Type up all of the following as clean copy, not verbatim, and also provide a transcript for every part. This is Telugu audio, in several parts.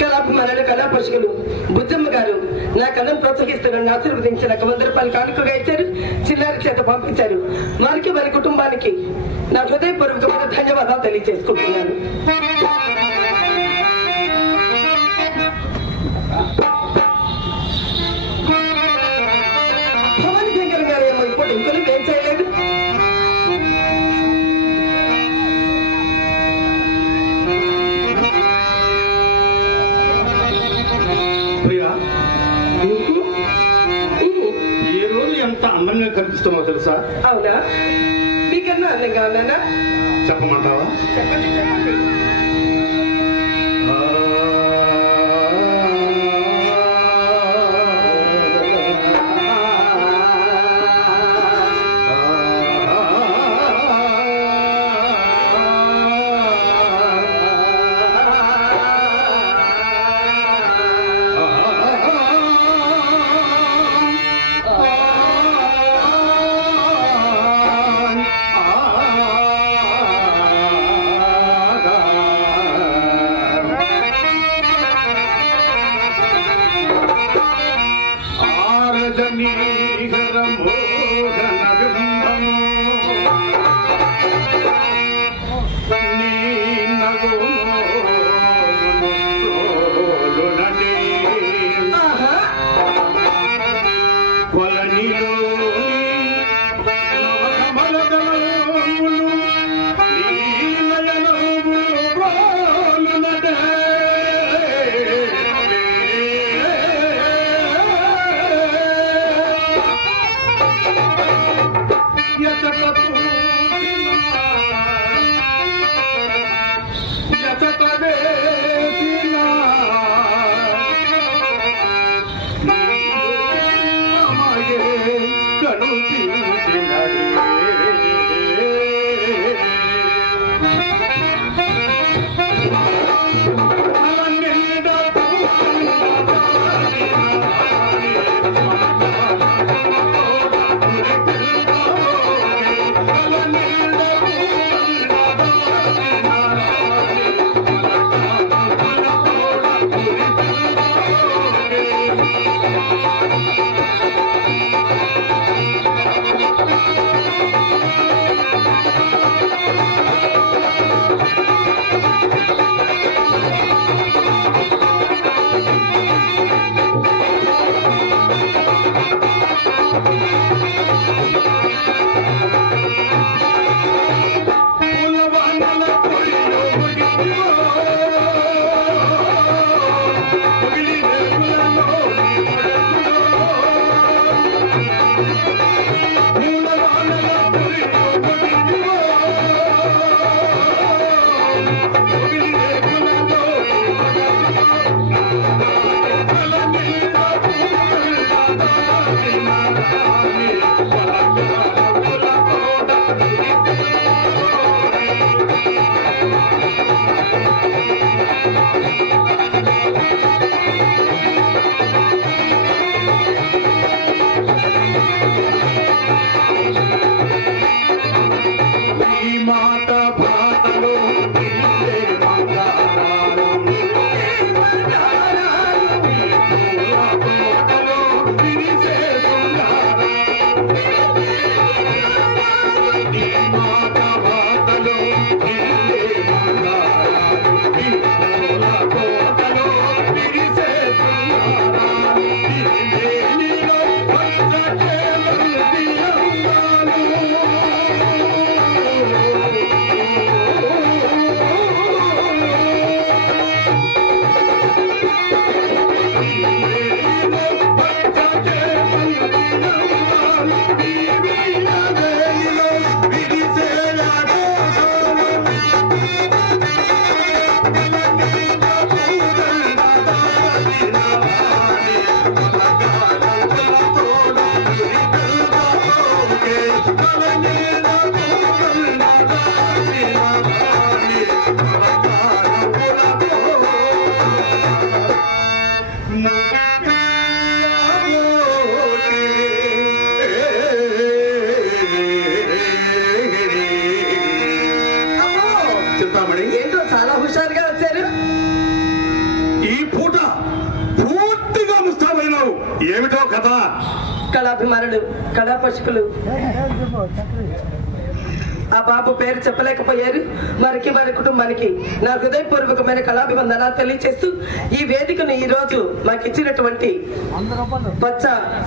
కళాభిమానులు కళా పోషకులు బుజ్జమ్మ గారు నా కళను ప్రోత్సహిస్తున్న ఆశీర్వదించి నాకు 100 రూపాయలు కానుకగా ఇచ్చారు. చిన్నారి చేత పంపించారు. వారికి వారి కుటుంబానికి నా హృదయపూర్వకమైన ధన్యవాదాలు తెలియజేసుకుంటున్నాను. భవానీ శంకర్ గారు ఏమో ఇప్పుడు ఇంకొలు ఏం చేయలేదు. ఏ రోజు ఎంత అందంగా కనిపిస్తామో తెలుసా? అవునా? మీకన్నా అందంగా ఉన్నానా? చెప్పమంటావా? చెప్పండి చెప్పండి. Come on, హుషారుగా వచ్చారు. ఈ పూట పూర్తిగా ముస్తాబైనావు. ఏమిటో కథ? కళాభిమానులు, కళాపోషకులు ఆ బాబు పేరు చెప్పలేకపోయారు. వారికి వారి కుటుంబానికి నా హృదయపూర్వకమైన కళాభివందనాలు తెలియజేస్తూ ఈ వేదికను ఈ రోజు మాకు ఇచ్చినటువంటి బొత్స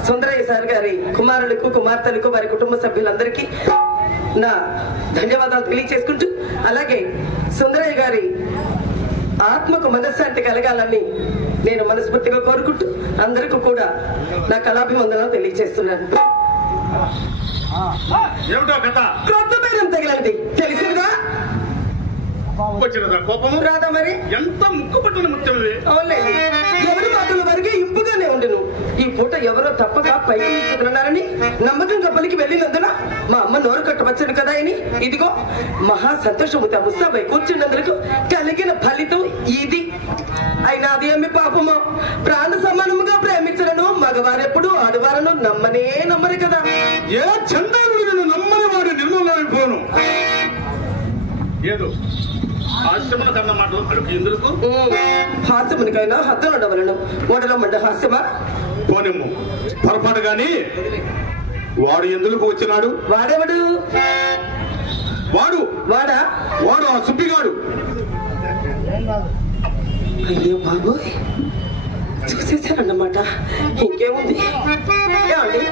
సుందరయ్య సార్ గారి కుమారులకు, కుమార్తెలకు, వారి కుటుంబ సభ్యులందరికీ నా ధన్యవాదాలు తెలియజేసుకుంటూ, అలాగే సుందరయ్య గారి ఆత్మకు మనశ్శాంతి కలగాలని నేను మనస్ఫూర్తిగా కోరుకుంటూ అందరికీ కూడా నా కళాభివందనాలు తెలియజేస్తున్నాను. ఏమిటో కథ? కొత్త బేరం తగిలింది, తెలిసిందా? వచ్చినదా కోపము? రాదా మరి? ఎంత ముక్కుపట్టిన ముత్యమే. అవునండి, ఎవరి మాటల వరకే ఇంపుగానే ఉండను. ఈ పూట ఎవరో తప్పగా పైకి చదువుతున్నారని నమ్మకంగా పలికి వెళ్ళినందున మా అమ్మ నోరు కట్టవచ్చును కదా అని ఇదిగో మహా సంతోషముతో ముస్తాబై కూర్చున్నందుకు కలిగిన ఫలితం ఇది. అయినా అది ఏమి పాపమో, ప్రాణ సమానముగా ప్రేమించడను మగవారెప్పుడు ఆడవారను నమ్మనే నమ్మరు కదా. ఏ చంద్రుడు నేను నమ్మని వాడు నిర్మూలమైపోను. ఏదో హాస్యమున కన్న మాటలు అడుగు ఎందుకు? హాస్యమునికైనా హద్దులు ఉండవలను. ఓడలో మండ హాస్యమా? పోనిమ్ము పొరపాటు గాని వాడు ఎందుకు వచ్చినాడు? వాడెవడు? వాడు వాడా? వాడు ఆ సుబ్బిగాడు. అయ్యో బాబు, చూసేశారన్నమాట. ఇంకేముంది? ఏమండి,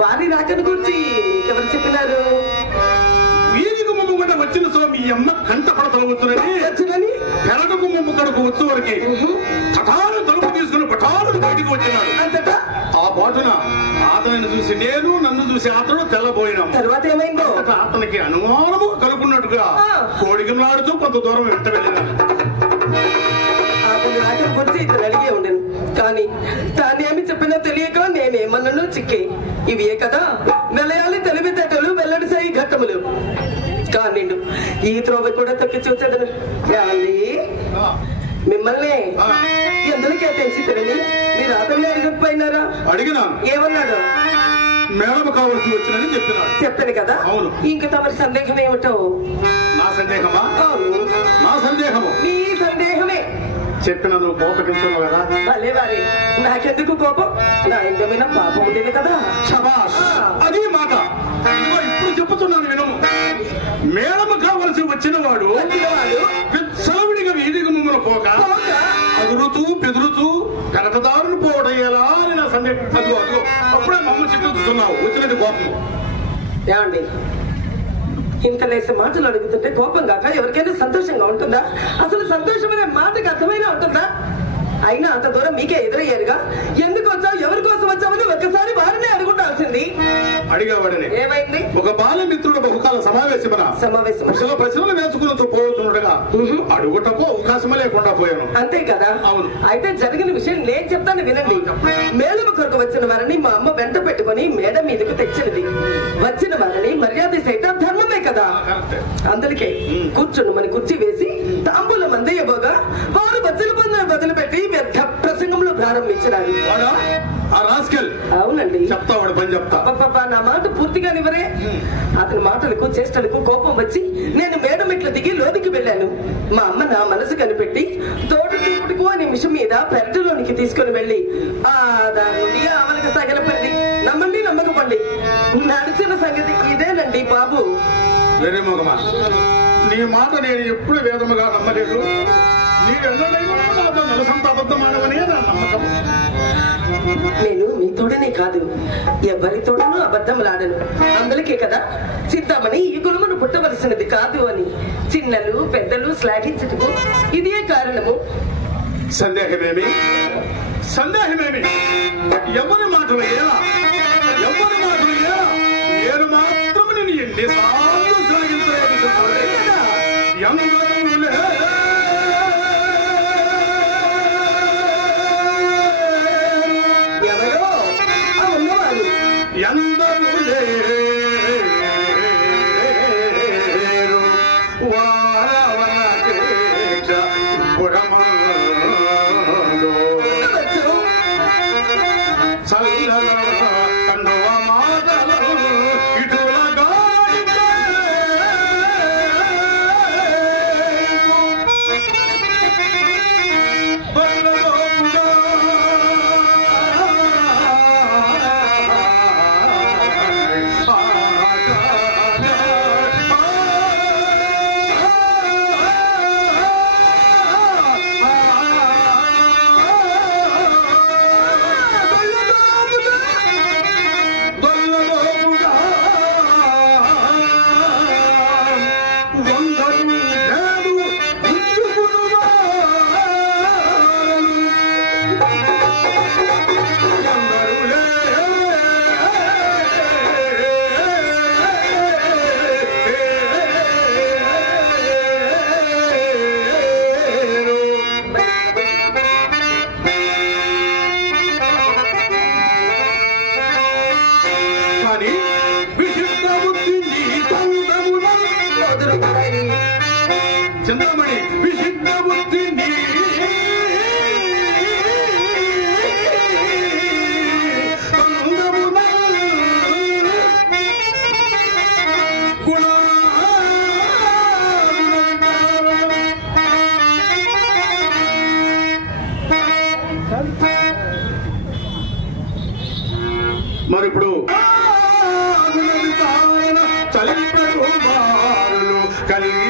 వారి రాకని గురించి ఎవరు చెప్పినారు? వీరికి ముమ్ము కూడా వచ్చిన సో మీ అమ్మ కంట పడతలవచ్చునని పెరటకు ముమ్ము కడుకు వచ్చు వరకే కఠాలు తలుపు తీసుకుని పఠాలు బయటకు వచ్చినాడు. అంతటా ఆ బాటున అతనిని చూసి నేను, నన్ను చూసి అతను తెల్లబోయినాం. తర్వాత ఏమైందో? అతనికి అనుమానము కలుగున్నట్టుగా కోడికి నాడుతూ కొంత దూరం వెంట వెళ్ళినాడు. అతని రాకని గురించి ఇతను అడిగే ఉండను, కానీ తానేమి చెప్పినా తెలియక నేనేమన్నాను చిక్కే. ఇవే కదా వెలయాలి తెలివితేటలు, వెల్లడి సాయి ఘట్టములు. కానీ ఈ త్రోవ కూడా తొక్కి చూసేదను. మిమ్మల్ని ఎందుకే తెంచితరని మీరు అతన్ని అడగకపోయినారా? అడిగినా. ఏమన్నాడు? మేడం కావాల్సి వచ్చినని చెప్పినాడు. చెప్పాను కదా. అవును. ఇంక తమరి సందేహం ఏమిటో? నా సందేహమా? అవును, నా సందేహము. నీ సందేహమే. చెప్పిన నువ్వు కోపగించున్నావు కదా. భలే వారి, నాకెందుకు కోపం? నా ఇందమైన పాపం ఉండేది కదా. శభాష్, అది మాట. ఇదిగో ఇప్పుడు చెప్పుతున్నాను వినము. మేడం కావలసి వచ్చిన వాడు విచ్చలవిడిగా వీధికి ముమ్మను పోక అదురుతూ బెదురుతూ కనకదారుని పోవడం ఎలా అని నా సందేహం. అదిగో అదిగో అప్పుడే మమ్మ చిక్కుతున్నావు. వచ్చినది కోపం. ఏమండి, ఇంత లేసే మాటలు అడుగుతుంటే కోపం కాక ఎవరికైనా సంతోషంగా ఉంటుందా? అసలు సంతోషం అనే మాటకి అర్థమైనా ఉంటుందా? అయినా అంత దూరం మీకే ఎదురయ్యారుగా. ఎందుకు వచ్చావు, ఎవరి కోసం వచ్చావని ఒక్కసారి వారిని అడుగుండాల్సింది. అడిగేవాడని. ఏమైంది? ఒక బాలమిత్రుడు బహుకాల సమావేశం ప్రశ్నలు వేసుకుని పోతుండగా అడుగుటకు అవకాశం లేకుండా పోయాను. అంతే కదా. అవును. అయితే జరిగిన విషయం నేను చెప్తాను వినండి. మేడమ కొరకు వచ్చిన వారిని మా అమ్మ వెంట పెట్టుకుని మేడ మీదకు తెచ్చినది. వచ్చిన వారిని మర్యాద చేయటం ధర్మమే కదా. అందుకే కూర్చుండమని కుర్చీ వేసి తాంబూలం అందేయబోగా వారు బజ్జల బంధువులు వదిలిపెట్టి వ్యర్థ ప్రసంగంలో ప్రారంభించినారు. అవునండి, చెప్తావాడు పని చెప్తా. నా మాట పూర్తిగా నివరే. అతని మాటలకు చేష్టలకు కోపం వచ్చి నేను మేడం ఇట్లా దిగి లోనికి వెళ్ళాను. మా అమ్మ నా మనసు కనిపెట్టి తోట తీపుడుకు అనే మిషన్ మీద పెరటిలోనికి తీసుకుని వెళ్ళి దాని నుండి ఆమెలకు సగలపడింది. నమ్మండి నమ్మకపోండి, నడిచిన సంగతి ఇదేనండి బాబు. వేరే మొగమా, నీ మాట నేను ఎప్పుడు వేదముగా నమ్మలేదు. నాతో నలసంత అబద్ధమానవనే నా నమ్మకం. నేను మీ తోడనే కాదు, ఎవరితోడనూ అబద్ధములాడను. అందుకే కదా చింతామణి ఈ కులమును పుట్టవలసినది కాదు అని చిన్నలు పెద్దలు శ్లాఘించటకు ఇదే కారణము. సందేహమేమి సందేహమేమి? ఎవరి మాటలు ఎలా, ఎవరి మాటలు ఎలా? నేను మాత్రం నేను ఎన్నిసార్లు శ్లాఘించలేదు. ఎందరూ లేరు వారవన కండువ మాటలు ఇటులగా చింతామణి విశిష్ట బుద్ధి మరి ఇప్పుడు కలిగి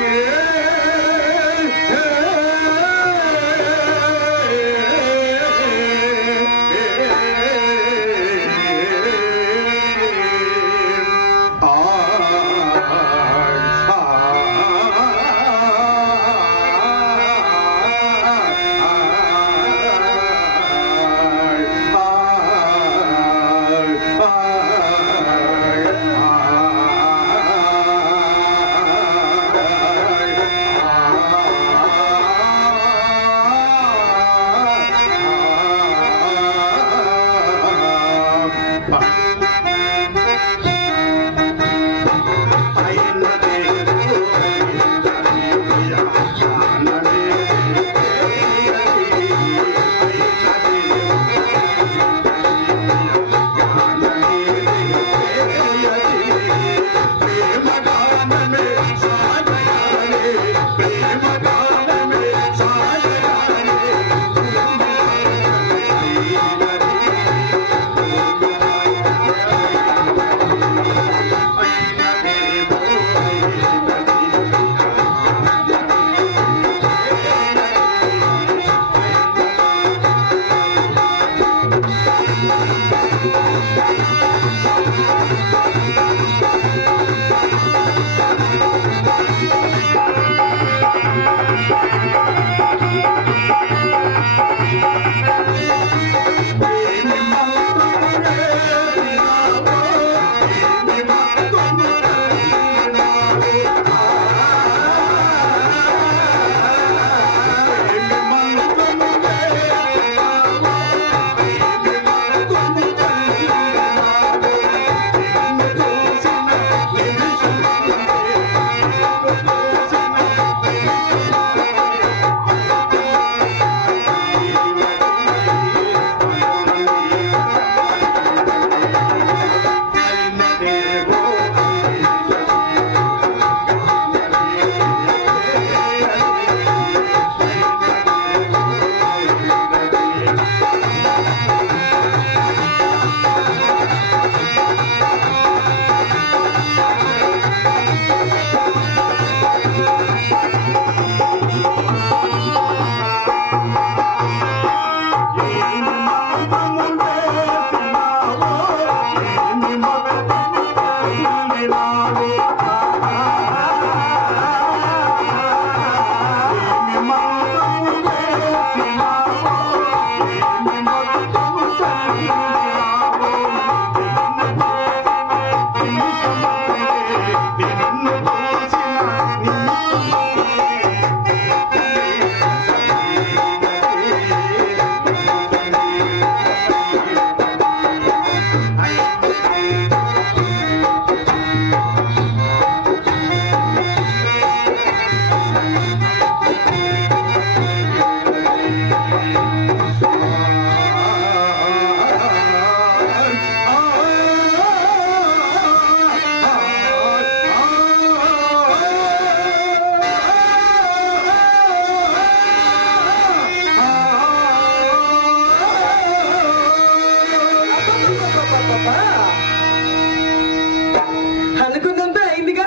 అనుకున్నంత అయిందిగా.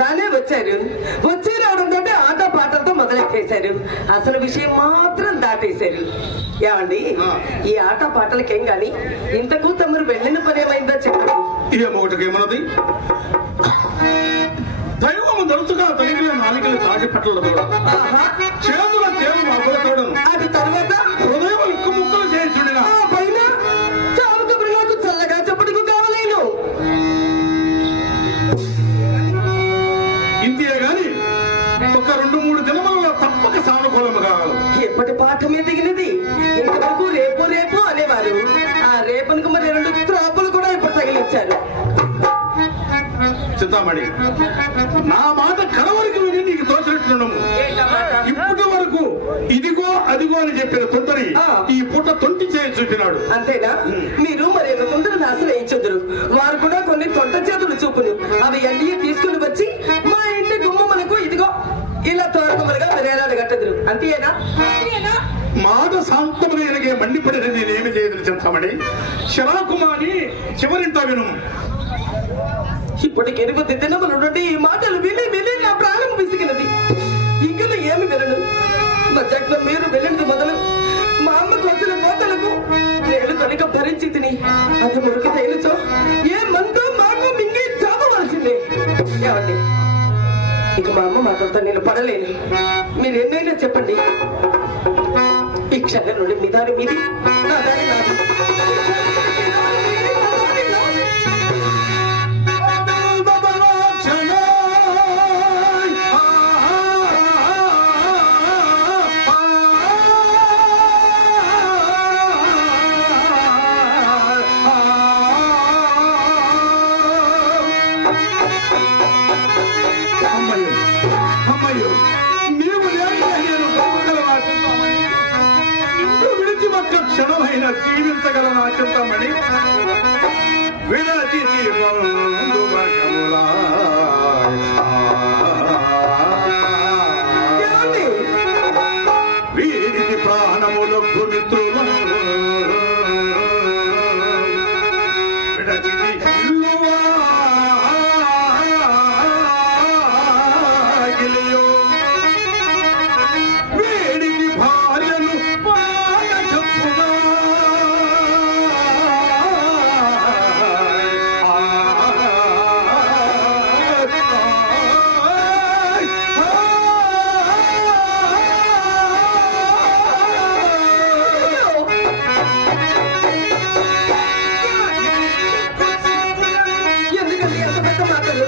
రానే వచ్చారు. వచ్చి రావడంతో ఆట పాటలతో మొదలెట్టేశారు. అసలు విషయం మాత్రం దాటేశారు. ఏమండి, ఈ ఆట పాటలకేం గాని ఇంతకు తమరు వెళ్ళిన పని ఏమైందో చెప్పండి. ఏమొకటికేమన్నది? దైవము తరచుగా తల్లిలో నాలుకలు తాటి పట్టలు చేతుల చేరు అవ్వడం అది తర్వాత హృదయం ముక్కు ముక్కలు చేయించుడినా పైన చావు కబురు నాకు చల్లగా చెప్పడుకు కావలేను. ఇంతే గాని ఒక 2-3 దినములలో తప్పక సానుకూలము కావాలి. ఎప్పటి పాఠమే దిగినది. ఇంతవరకు రేపు రేపు అనేవారు. ఆ రేపనుకు మరి 2 త్రాపులు కూడా ఇప్పుడు తగిలించారు. చింతామణి, నా మాట కడవరికి విని నీకు తోచినట్లున్నాము. తొంటరి ఈ పూట తొంటి చేయి చూపినాడు. అంతేనా? మీరు మరి కొందరు ఆశ్రయించుదురు. వారు కూడా కొన్ని తొంట చేతులు చూపును అవి అన్ని తీసుకుని వచ్చి మా ఇంటి గుమ్మములకు ఇదిగో ఇలా తోరణములుగా వేలాడు కట్టదురు. అంతేనా? మాట శాంతములే మండిపడిన నేనేమి చేయదు చెంతామని శరాకుమారి చివరింట విను. ఇప్పటికి 8 దినముల నుండి ఈ మాటలు విని విని నా ప్రాణం విసిగినది. ఇంకా ఏమి వినను. మధ్యాహ్నం మీరు వెళ్ళినది మొదలు మా అమ్మకు వచ్చిన కోతలకు నేను కనుక భరించి తిని అది మురికి తేలుచో ఏ మందో మాకు మింగి చాపవలసిందే. ఏమండి, ఇక మా అమ్మ మాటలతో నేను పడలేను. మీరు ఎన్నైనా చెప్పండి. ఈ క్షణం నుండి మీ దారి మీది, నా దారి నాది. అమ్మయ్యో, నీవు విడిచి ఒక్క క్షణమైన జీవించగలనా చింతామణి? విడచి వీరికి ప్రాణములకు మిత్రులు విడచి వేడిని భార్యను బాల చెప్పుగా ఎందుకంటే ఎంత పెద్ద మాటలు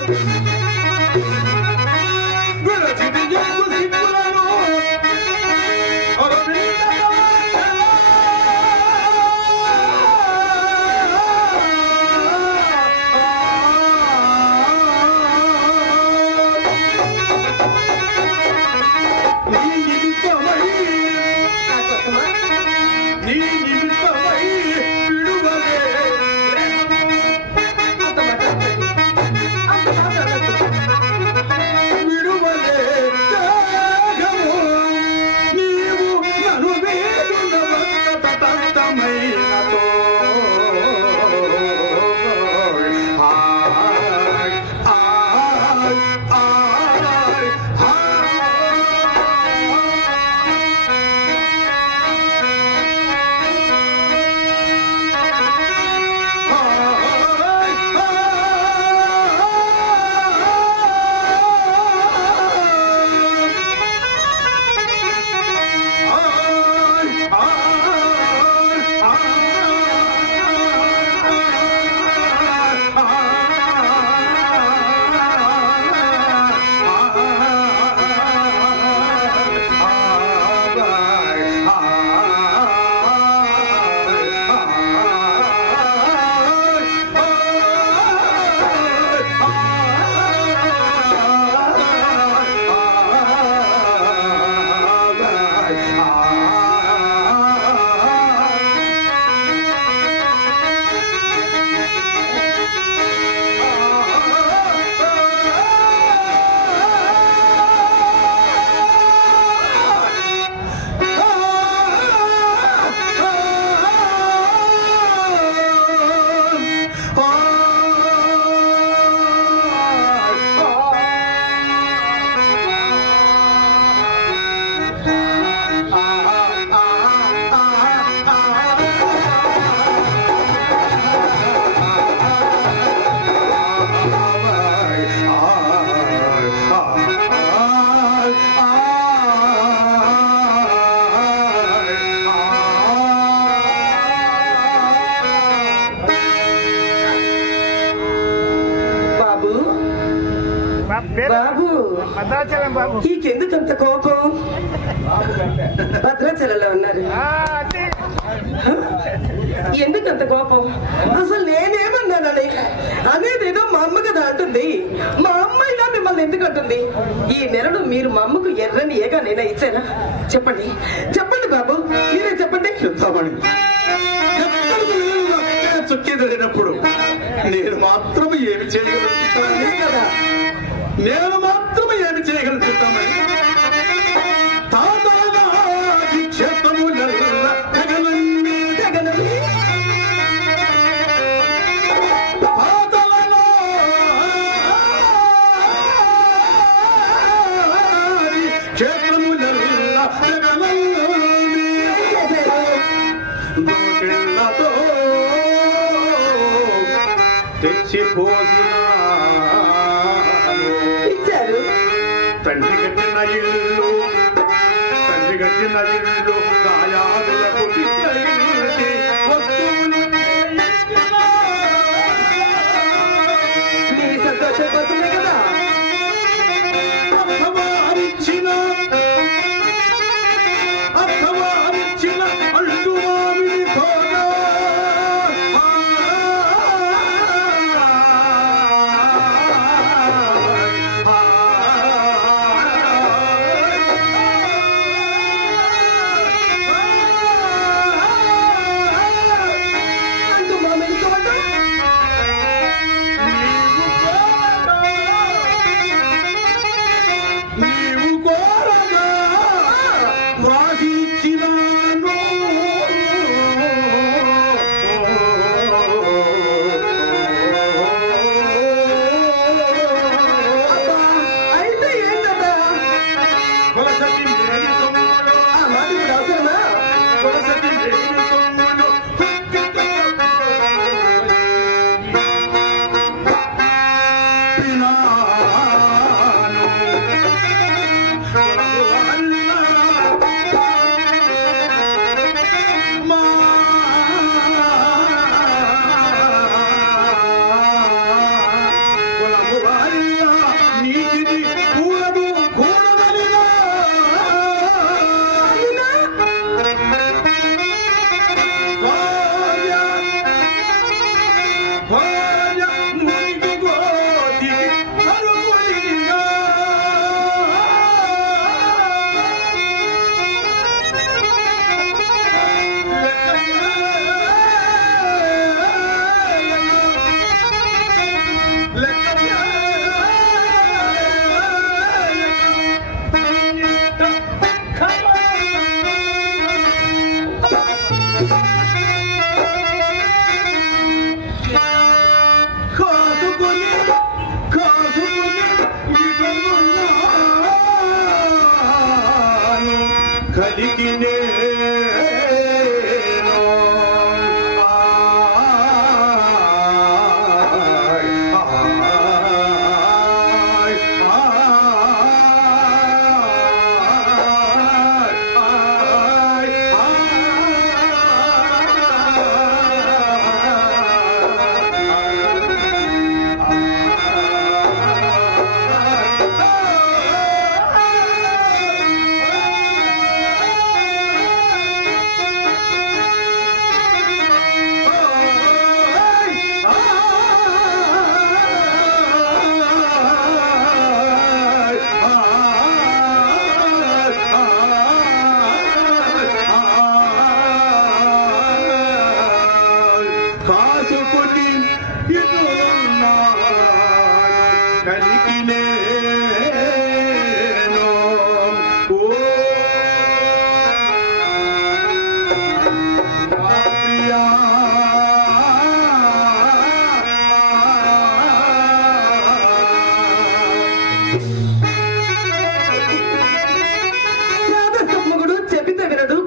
బాబు, నీకెందుకంత కోపం? భద్రాచలంలో ఉన్నారు. ఎందుకంత కోపం? అసలు నేనేమన్నానని అనేదేదో మా అమ్మ కదా అంటుంది. మా అమ్మ ఇలా మిమ్మల్ని ఎందుకు అంటుంది? ఈ నెలలో మీరు మా అమ్మకు ఎర్రని ఏగా నేనే ఇచ్చానా? చెప్పండి చెప్పండి బాబు మీరే చెప్పండి. చింతామణి చుక్కెదిరినప్పుడు నేను మాత్రం ఏమి చేయగలుగుతాను కదా, నేను మాత్రం ఏమి చేయగలుగుతామని తాతాది క్షేత్రములల్ల జగనన్నే జగనన్నే పాతలలో క్షేత్రములల్ల జగనన్నే దోపిళ్ళతో తెచ్చిపోసిన ఇచ్చారు. తండ్రి కట్టిన ఇల్లు దాయాదులకు మీ సంతోషం కోసమే కదా. అర్థవారిచ్చిన అల్లు మామిడి తోట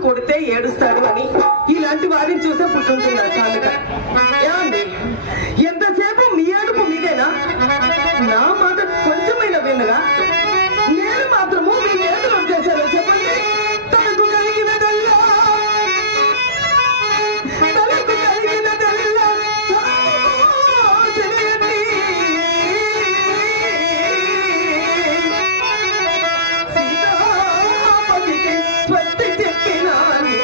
కొడితే ఏడుస్తాడు అని ఇలాంటి వారిని చూసే పుట్టుంటుంది సామెత. ఏమండి, ఎంతసేపు మీ ఏడుపు మీదేనా? నా మాట కొంచెమైనా వినగా నేను మాత్రము మీ ఏడులో చేశాను చెప్పండి. తనకు కలిగినదల్లా సీతాపతికి స్వస్తి చెప్పినాను.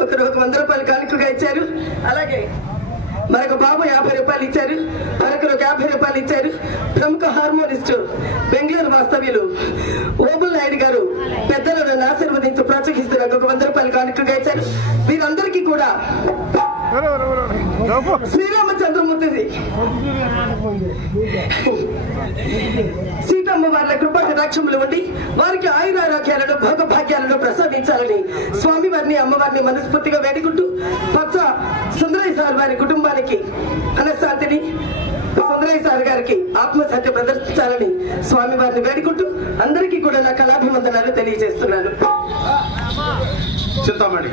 ఒకరు 100 రూపాయలు కానుకగా ఇచ్చారు. అలాగే మరొక బాబు 50 రూపాయలు ఇచ్చారు. మరొకరు 50 రూపాయలు ఇచ్చారు. ప్రముఖ హార్మోనిస్టు బెంగళూరు వాస్తవ్యులు ఓబుల్ నాయుడు గారు పెద్దలను ఆశీర్వదించి ప్రోత్సహిస్తున్నారు. 100 రూపాయలు కానుకగా ఇచ్చారు. వీరందరికీ కూడా శ్రీరామచంద్రమూర్తి సీతమ్మ వారి కృపా కటాక్షములు ఉండి వారికి ఆయురారోగ్యాలను భోగభాగ్యాలను ప్రసాదించాలని స్వామి వారిని అమ్మవారిని మనస్ఫూర్తిగా వేడుకుంటూ పచ్చ సుందరయ్య సార్ వారి కుటుంబానికి మనశ్శాంతిని, సుందరయ్య సార్ గారికి ఆత్మశాంతి ప్రదర్శించాలని స్వామి వారిని వేడుకుంటూ అందరికీ కూడా నా కళాభివందనాలు తెలియజేస్తున్నాను. చింతామణి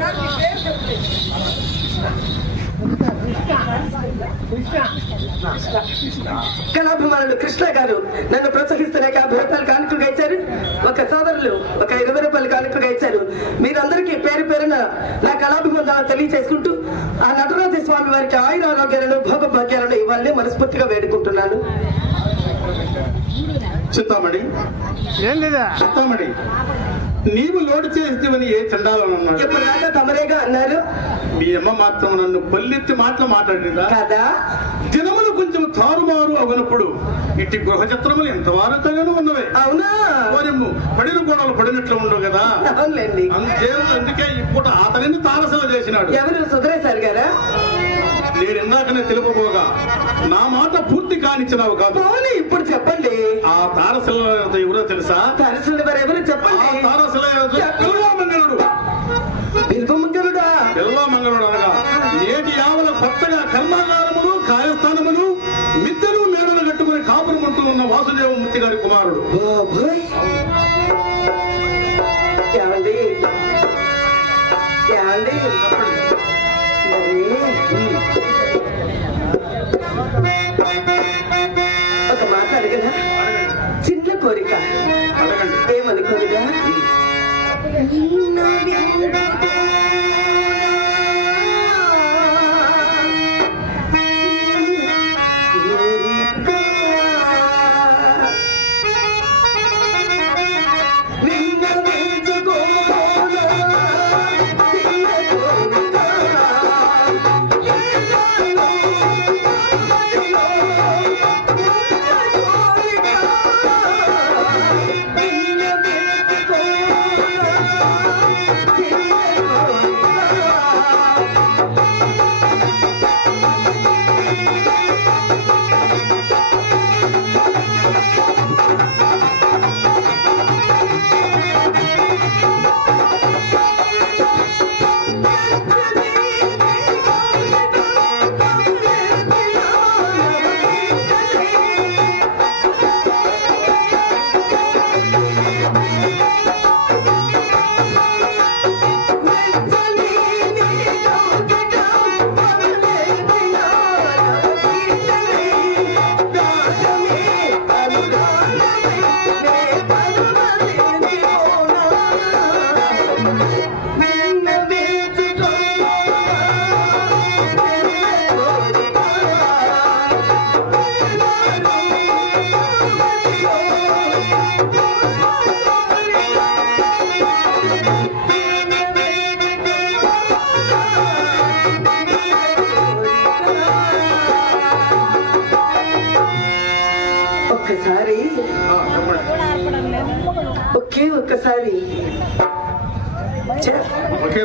కళాభిమానులు కృష్ణ గారు నన్ను ప్రోత్సహిస్తున్న 50 రూపాయలు కానుకగా ఇచ్చారు. ఒక సోదరులు 20 రూపాయలు కానుకగా ఇచ్చారు. మీరందరికీ పేరు పేరున నా కళాభివందనాలు తెలియజేసుకుంటూ ఆ నటరాజ స్వామి వారికి ఆయురారోగ్యాలను భోగభాగ్యాలను ఇవ్వాలని మనస్ఫూర్తిగా వేడుకుంటున్నాను. చింతామణి చింతామణి నీవు లోటు చేసేవని ఏ చండాలని అన్నాడు. ఎప్పటిదాకా తమరేగా అన్నారు. మీ అమ్మ మాత్రం నన్ను పల్లెత్తి మాట్లాడిందా కదా. దినములు కొంచెం తారుమారు అవనప్పుడు ఇట్టి గృహ చిత్రములు ఎంతవరకైనా ఉన్నవే. అవునా? పడిన గోడలు పడినట్లు ఉండవు కదా. అవునండి. అందుకే ఇప్పుడు అతనిని తారసలు చేసినాడు. ఎవరు? సుందరయ్య సార్ గారా? నేను ఇందాకనే తెలుపుకోగా నా మాట పూర్తి కానిచ్చినావు కాదు. ఇప్పుడు చెప్పండి. ఆ తారసల ఎవరో తెలుసా? తారసులు ఎవరు చెప్పండి. తారసల పిల్లమంగళుడు. పిల్లమంగళుడా? పిల్లమంగళుడు అనగా నేటి యావల కొత్తగా కర్మాగారములు కాయస్థానములు మిద్దెలు మేడలు కట్టుకుని కాపురమంటూ ఉన్న వాసుదేవమూర్తి గారి కుమారుడు. ఏమండి ఏమండి ఒక మాట అడిగినా? చిన్న కోరిక. ఏమని కోరిక?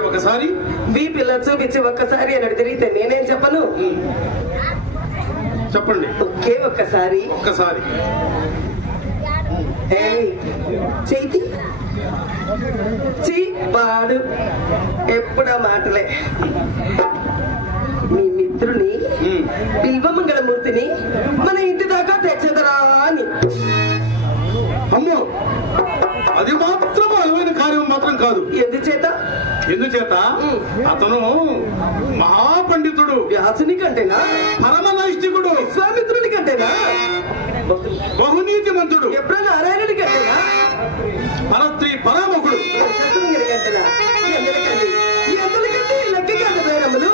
ఒకసారి మీ పిల్ల చూపించి ఒక్కసారి అని తిరిగితే నేనేం చెప్పను. చెప్పండి. ఒక్కసారి ఒక్కసారి చేతి వాడు ఎప్పుడా మాటలే. మీ మిత్రుని బిల్వమంగళమూర్తిని మన ఇంటి దాకా తెచ్చదరా అని. అమ్మో, అది మాత్రం అలవైన కార్యం మాత్రం కాదు. ఎందుచేత అతను మహాపండితుడు. వ్యాసుని కంటేనా? పరమ నైష్ఠికుడు. విశ్వామిత్రుని కంటేనా? బహునీతి మంతుడు. ఎప్పుడో నారాయణుడి కంటేనా? పరస్త్రీ పరాముఖుడు. శత్రుంగిరి కంటేనా? ఎందుకంటే లెక్క కాదు పేరమ్మలు.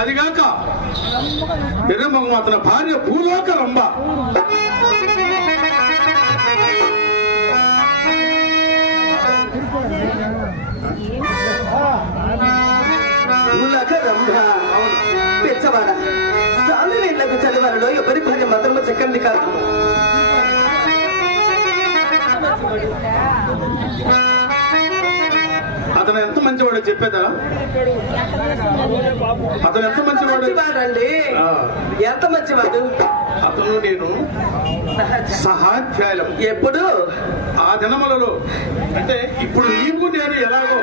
అదిగాక అతని భార్య భూలోక రంభ. పెచ్చవాడ స్వామి వీళ్లకు చదివారలో ఎవరి భార్య మాత్రము చెక్కండి కాదు. అతను ఎంత మంచివాడో చెప్పేదా? అతను ఎంత మంచివాడండి? ఎంత మంచివాడు? అతను నేను సహాధ్యాయులం. ఎప్పుడు? ఆ దినములలో, అంటే ఇప్పుడు నీవు నేను ఎలాగో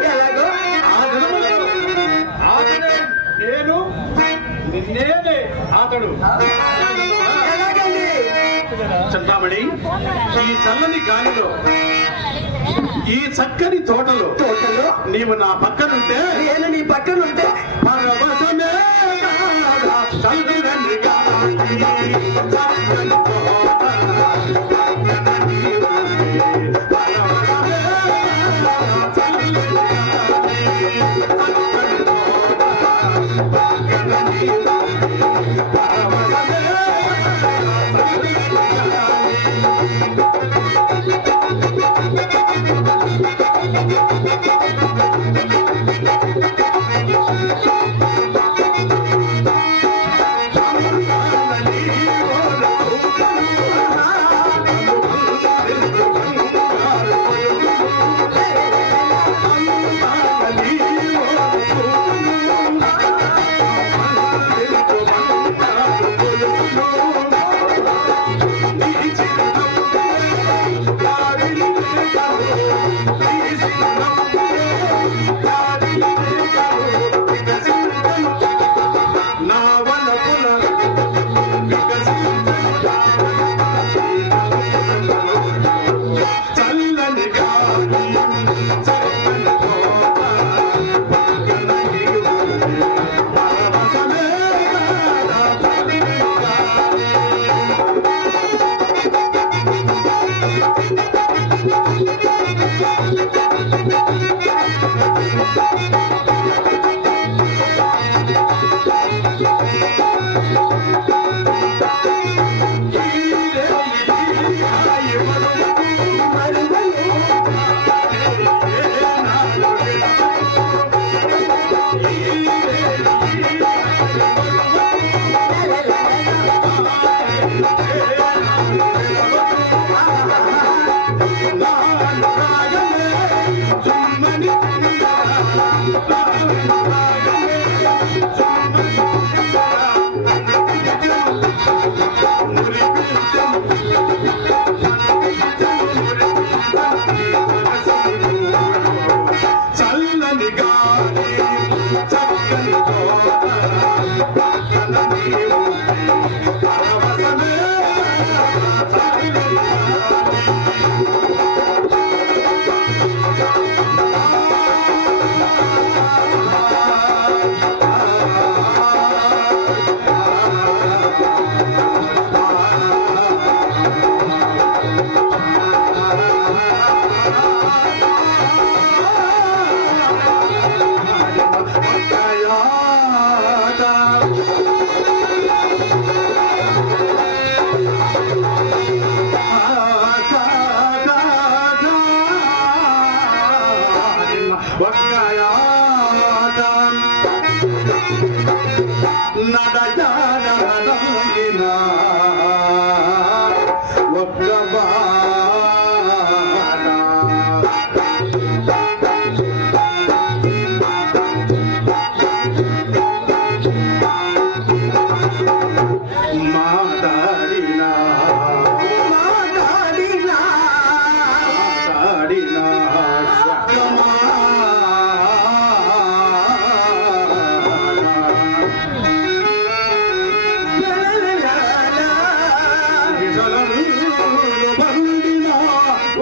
ఆ దినములలో నేను నిన్నేనే అతడు. చింతామణి, ఈ చల్లని గాలిలో, ఈ చక్కని తోటలో నీవు నా పక్కనుంటే, నేను నీ పక్కనుంటే పరవశమే చల్లని గాలి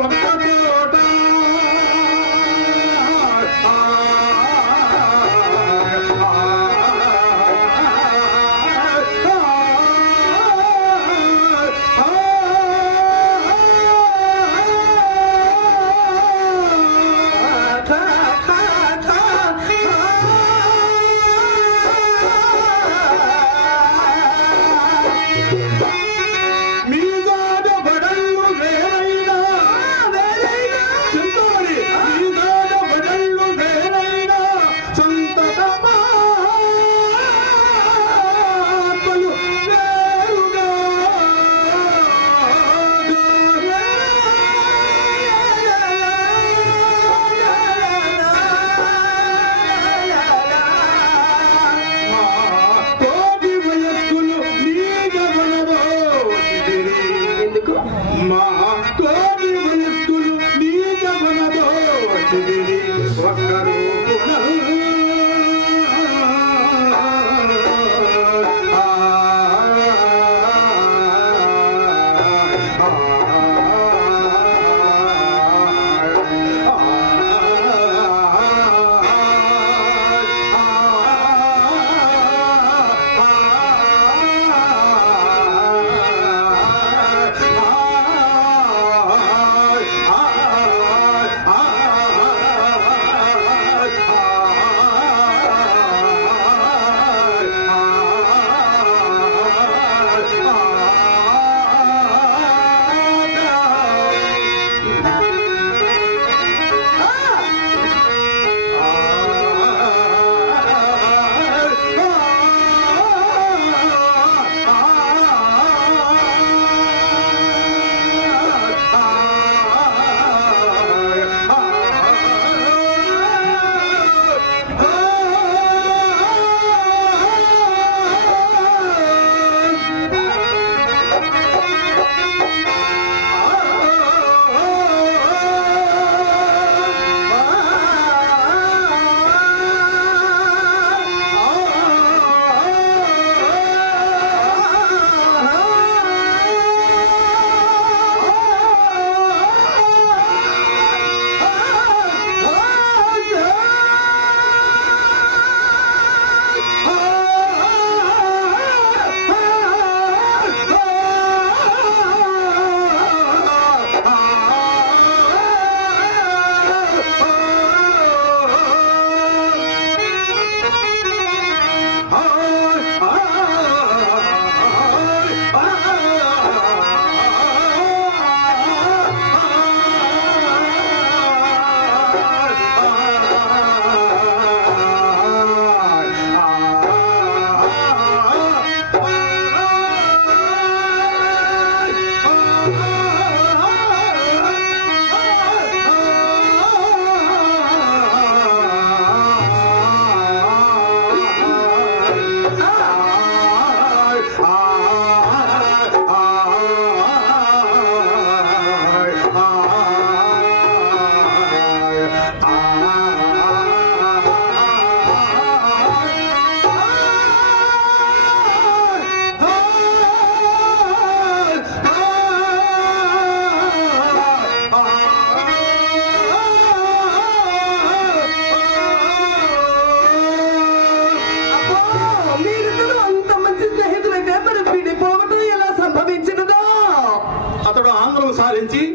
ఒక్క చోట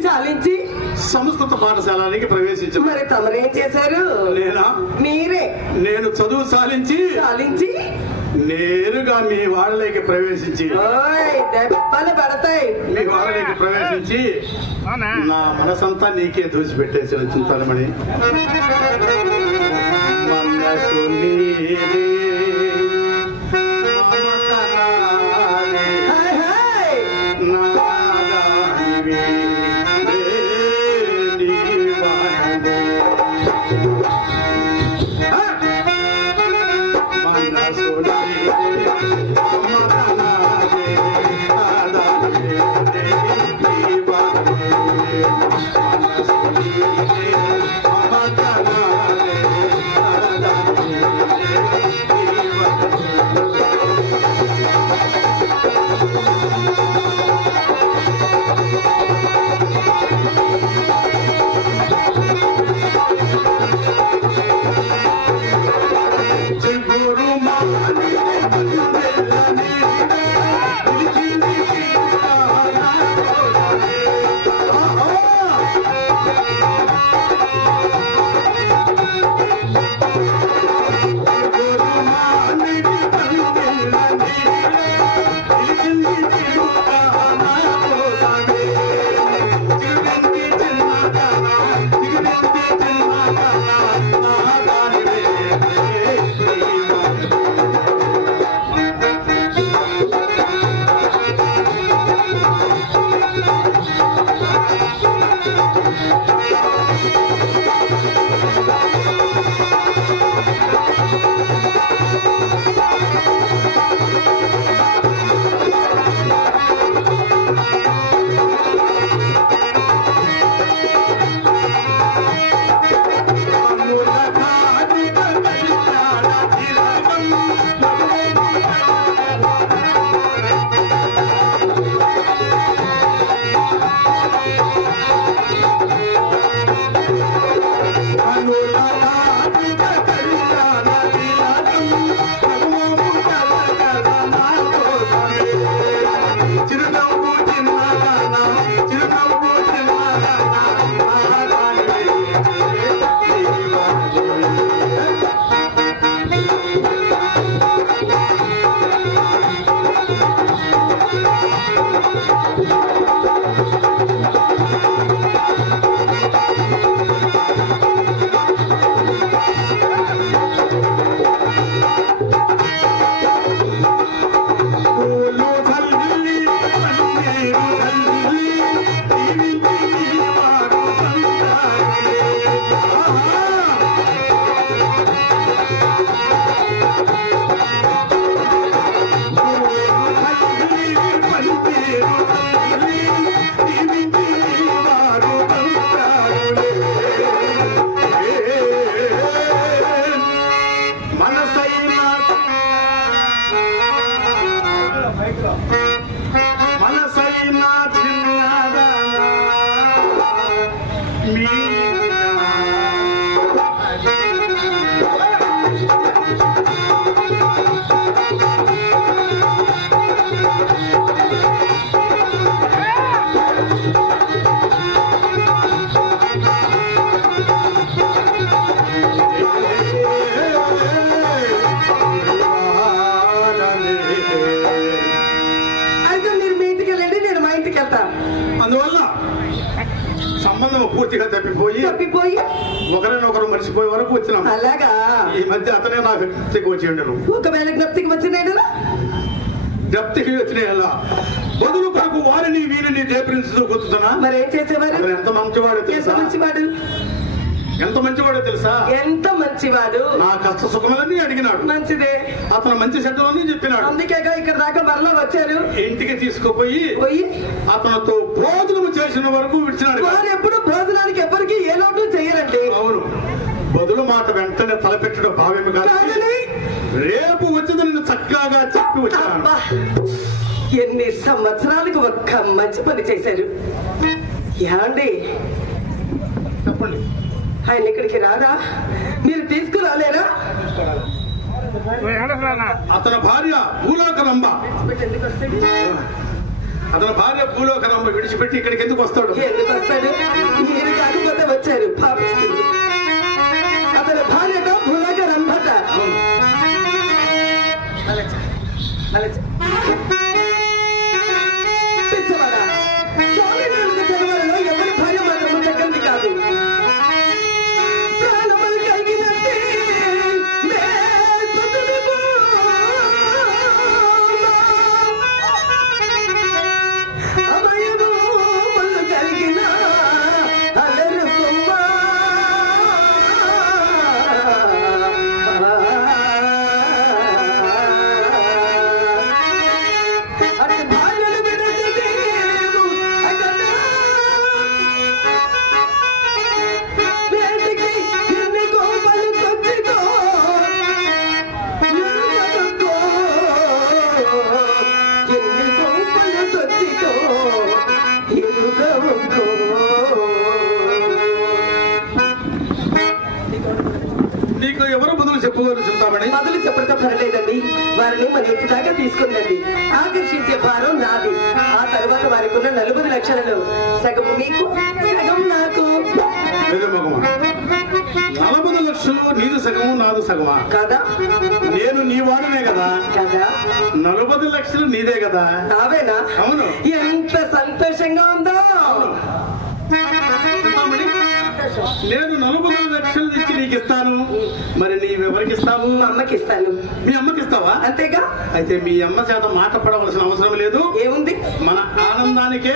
చాలించి సంస్కృత పాఠశాలకి ప్రవేశించాను. మరి తమరేం చేశారు? నేనా? మీరే. నేను చదువు సాలించి నేరుగా మీ వాళ్ళకి ప్రవేశించి దెబ్బలు పడతాయి. మీ వాళ్ళకి ప్రవేశించి నా మనసంతా నీకే దూసి పెట్టేసిన చింతనమణి. మనసు నీదే పూర్తిగా తప్పిపోయి ఒకరినొకరు మర్చిపోయే వరకు వచ్చినాం. అలాగా ఈ మధ్య అతనే నాకు జ్ఞప్తికి వచ్చి ఉండను. ఒకవేళ జ్ఞప్తికి వచ్చినాడు జ్ఞప్తికి వచ్చిన బదులు కొరకు వారిని వీరిని దేపరించుతూ కూర్చుతున్నా. మరి ఏం చేసేవారు? ఎంత మంచివాడు తెలుసా? ఎంత మంచివాడో తెలుసా? ఎంత మంచివాడు. నా కష్ట సుఖములన్నీ అడిగినాడు. మంచిదే. అతను మంచి చెడ్డలన్నీ చెప్పినాడు. అందుకేగా ఇక్కడ దాకా మరలా వచ్చారు. ఇంటికి తీసుకుపోయి అతనితో భోజనం చేసిన వరకు విడిచినాడు. వారు ఎప్పుడు భోజనానికి ఎవరికి ఏ లోటు చెయ్యరండి. అవును. బదులు మాట వెంటనే తలపెట్టడం భావ్యం కాదు. రేపు వచ్చింది నిన్ను చక్కగా చెప్పి వచ్చాను. ఎన్ని సంవత్సరాలకు ఒక్క మంచి పని చేశారు. ఏమండి చెప్పండి. ఆయన ఇక్కడికి రారా? మీరు తీసుకురాలేరా? అతని భార్య భూలోకనంబ విడిచిపెట్టి ఇక్కడికి ఎందుకు వస్తాడు? ఎందుకు వస్తాడు? మీరు కాకపోతే వచ్చారు. పాపిస్తుంది. అతని భార్యగా భూలోకనంబట. పిచ్చవాడా, స్వామి జన్మలలో ఎవరి భార్య మాత్రము చక్కని కాదు. బదులు చెప్పడం పర్లేదండి. వారిని మన ఇంటి దాకా తీసుకుందండి. ఆకర్షించే భారం నాది. ఆ తర్వాత వారికి ఉన్న 40 లక్షలలో సగం మీకు, సగం నాకు. 40 లక్షలు నీది సగము నాది సగమా? కదా. నేను నీ వాడనే కదా. కదా. 40 లక్షలు నీదే కదా. నావేనా? అవును. ఎంత సంతోషంగా ఉందో. నేను 40 లక్షలు ఇచ్చి నీకు ఇస్తాను. మరి నీవెవరికి ఇస్తావు? మా అమ్మకి ఇస్తాను. మీ అమ్మకి ఇస్తావా? అంతేగా. అయితే మీ అమ్మ చేత మాట పడవలసిన అవసరం లేదు. ఏముంది? మన ఆనందానికే.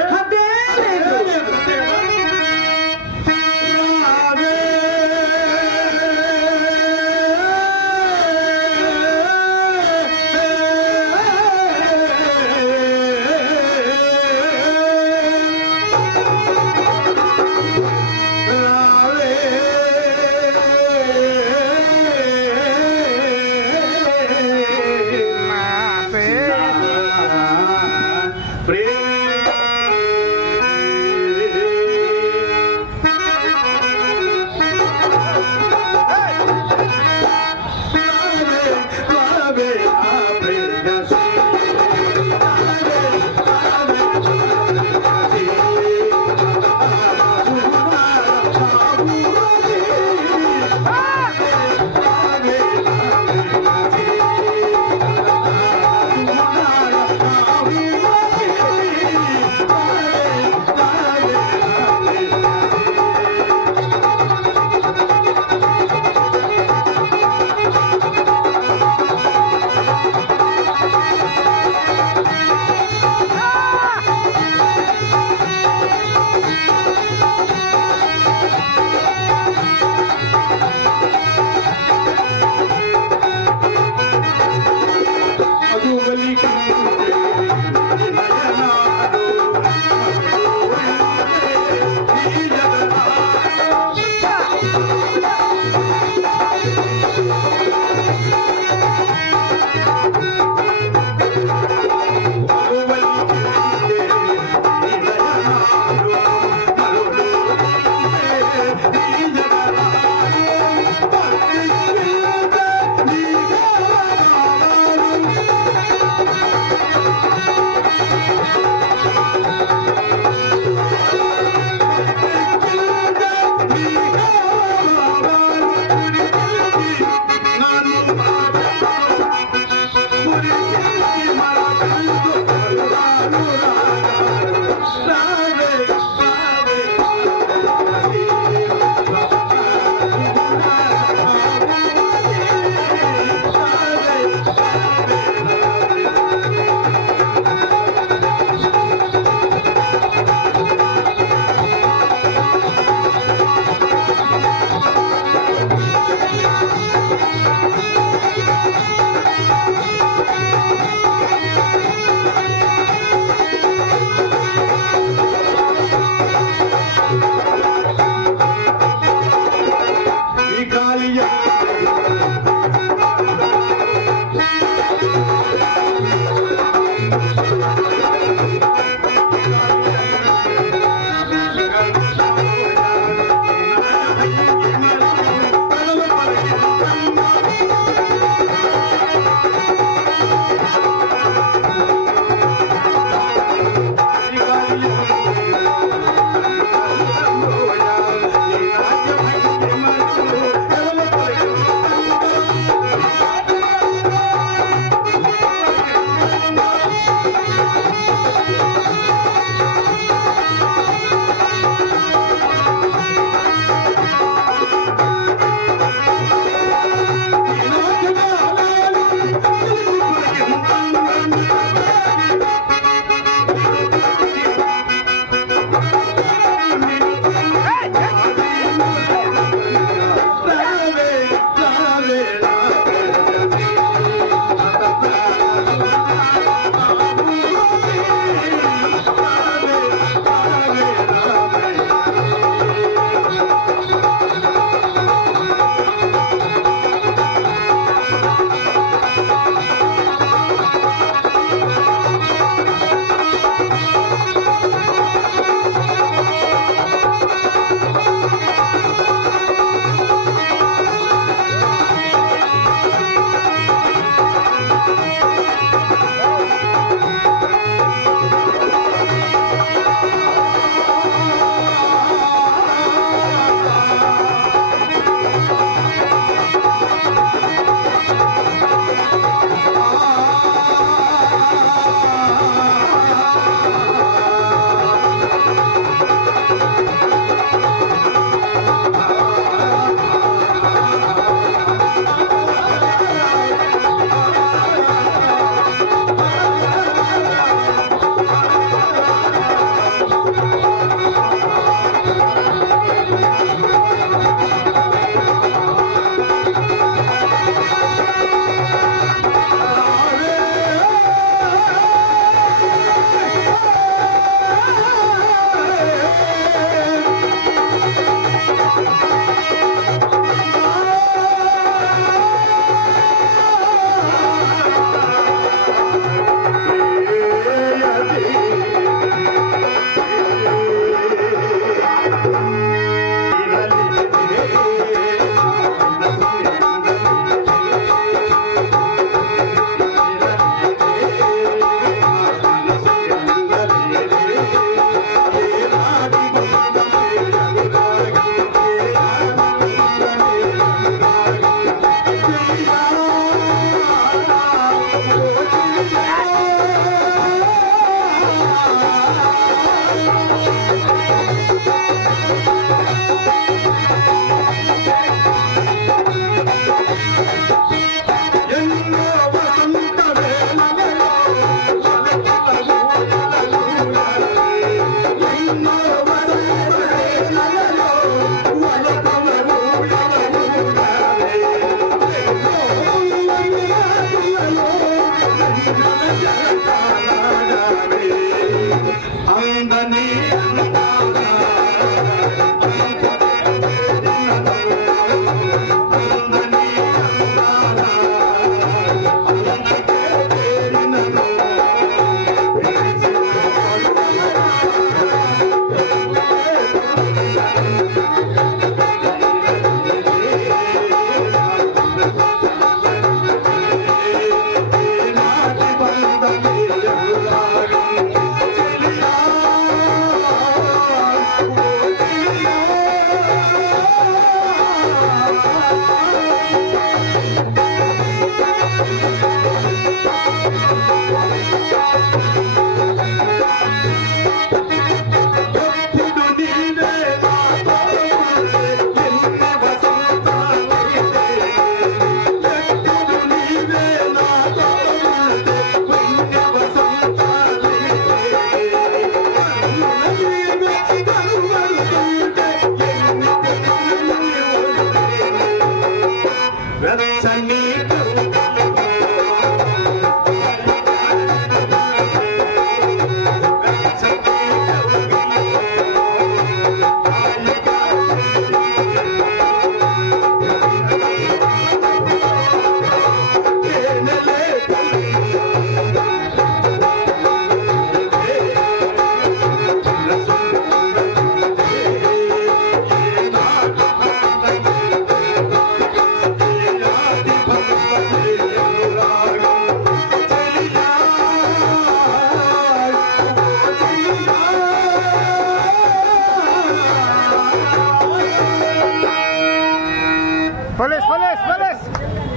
Police police police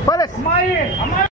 police